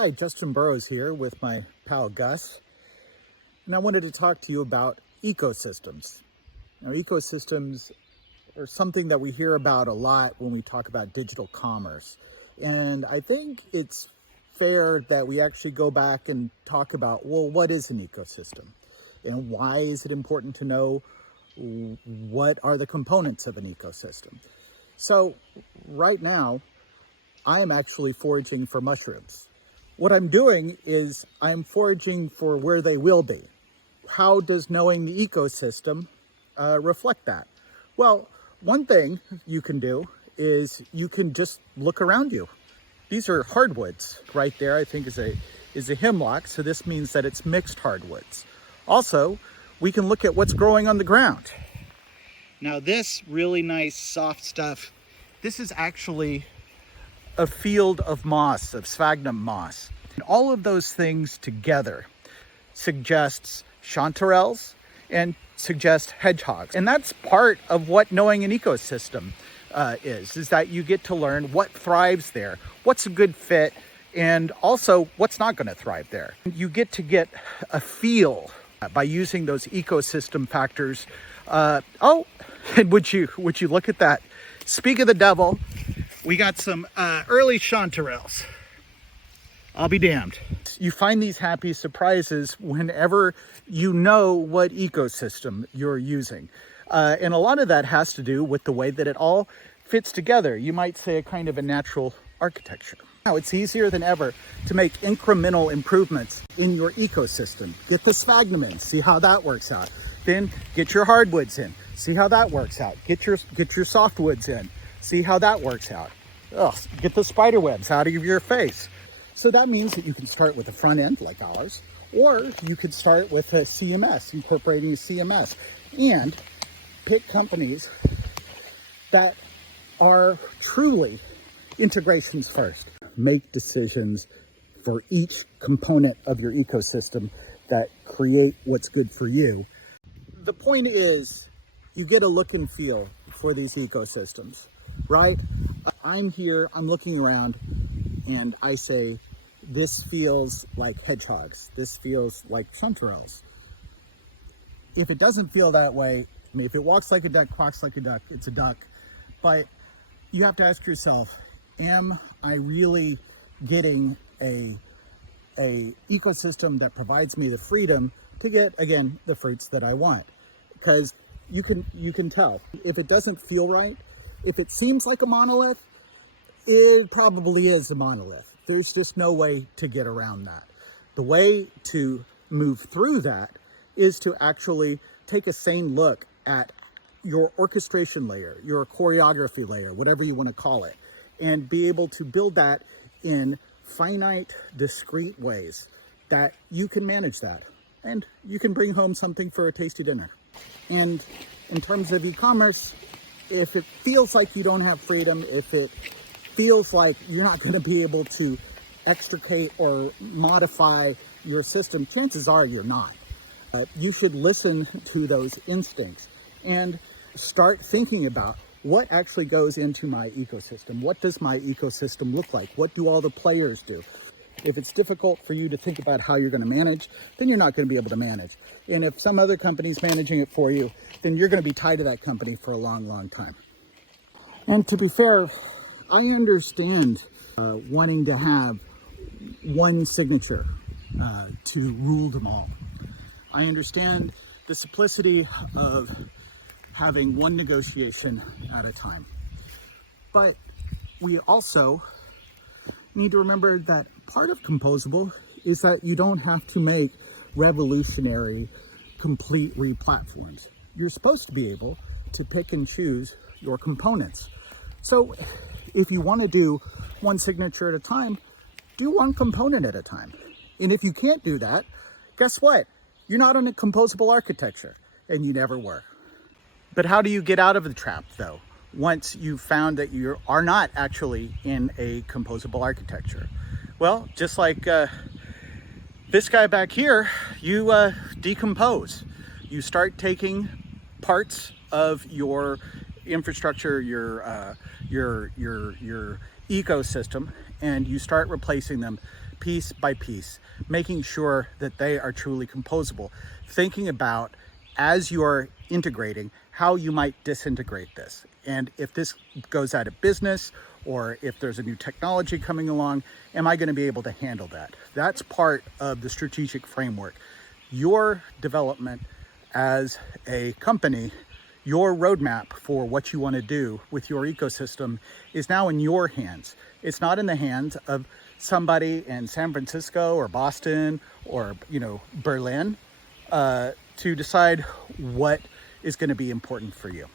Hi, Justin Burrows here with my pal Gus, and I wanted to talk to you about ecosystems. Now, ecosystems are something that we hear about a lot when we talk about digital commerce, and I think it's fair that we actually go back and talk about, well, what is an ecosystem, and why is it important to know what are the components of an ecosystem? So right now, I am actually foraging for mushrooms. What I'm doing is I'm foraging for where they will be. How does knowing the ecosystem reflect that? Well, one thing you can do is you can just look around you. These are hardwoods right there, I think is a hemlock, so this means that it's mixed hardwoods. Also, we can look at what's growing on the ground. Now this really nice soft stuff, this is actually a field of moss, of sphagnum moss. And all of those things together suggests chanterelles and suggest hedgehogs. And that's part of what knowing an ecosystem is that you get to learn what thrives there, what's a good fit, and also what's not going to thrive there. You get to get a feel by using those ecosystem factors. Oh, and would you look at that? Speak of the devil, we got some early chanterelles. I'll be damned. You find these happy surprises whenever you know what ecosystem you're using. And a lot of that has to do with the way that it all fits together. You might say a kind of a natural architecture. Now it's easier than ever to make incremental improvements in your ecosystem. Get the sphagnum in, see how that works out. Then get your hardwoods in, see how that works out. Get your softwoods in, see how that works out. Ugh, get the spider webs out of your face. So that means that you can start with a front end like ours, or you could start with a CMS, incorporating a CMS, and pick companies that are truly integrations first. Make decisions for each component of your ecosystem that create what's good for you. The point is, you get a look and feel for these ecosystems, right? I'm here, I'm looking around, and I say, this feels like hedgehogs. This feels like chanterelles. If it doesn't feel that way, I mean, if it walks like a duck, quacks like a duck, it's a duck. But you have to ask yourself, am I really getting a ecosystem that provides me the freedom to get, again, the fruits that I want? Because you can tell. If it doesn't feel right, if it seems like a monolith, it probably is a monolith. There's just no way to get around that. The way to move through that is to actually take a sane look at your orchestration layer, your choreography layer, whatever you want to call it, and be able to build that in finite, discrete ways that you can manage that. And you can bring home something for a tasty dinner. And in terms of e-commerce, if it feels like you don't have freedom, if it feels like you're not going to be able to extricate or modify your system, chances are you're not. You should listen to those instincts and start thinking about what actually goes into my ecosystem. What does my ecosystem look like? What do all the players do? If it's difficult for you to think about how you're going to manage, then you're not going to be able to manage. And if some other company's managing it for you, then you're going to be tied to that company for a long, long time. And to be fair, I understand wanting to have one signature to rule them all. I understand the simplicity of having one negotiation at a time. But we also need to remember that part of composable is that you don't have to make revolutionary, complete replatforms. You're supposed to be able to pick and choose your components. So if you want to do one signature at a time, do one component at a time. And if you can't do that, guess what? You're not in a composable architecture, and you never were. But how do you get out of the trap, though, once you've found that you are not actually in a composable architecture? Well, just like this guy back here, you decompose. You start taking parts of your infrastructure, your ecosystem, and you start replacing them piece by piece, making sure that they are truly composable, thinking about, as you're integrating, how you might disintegrate this. And if this goes out of business, or if there's a new technology coming along, am I going to be able to handle that? That's part of the strategic framework. Your development as a company, your roadmap for what you want to do with your ecosystem is now in your hands. It's not in the hands of somebody in San Francisco or Boston or Berlin to decide what is going to be important for you.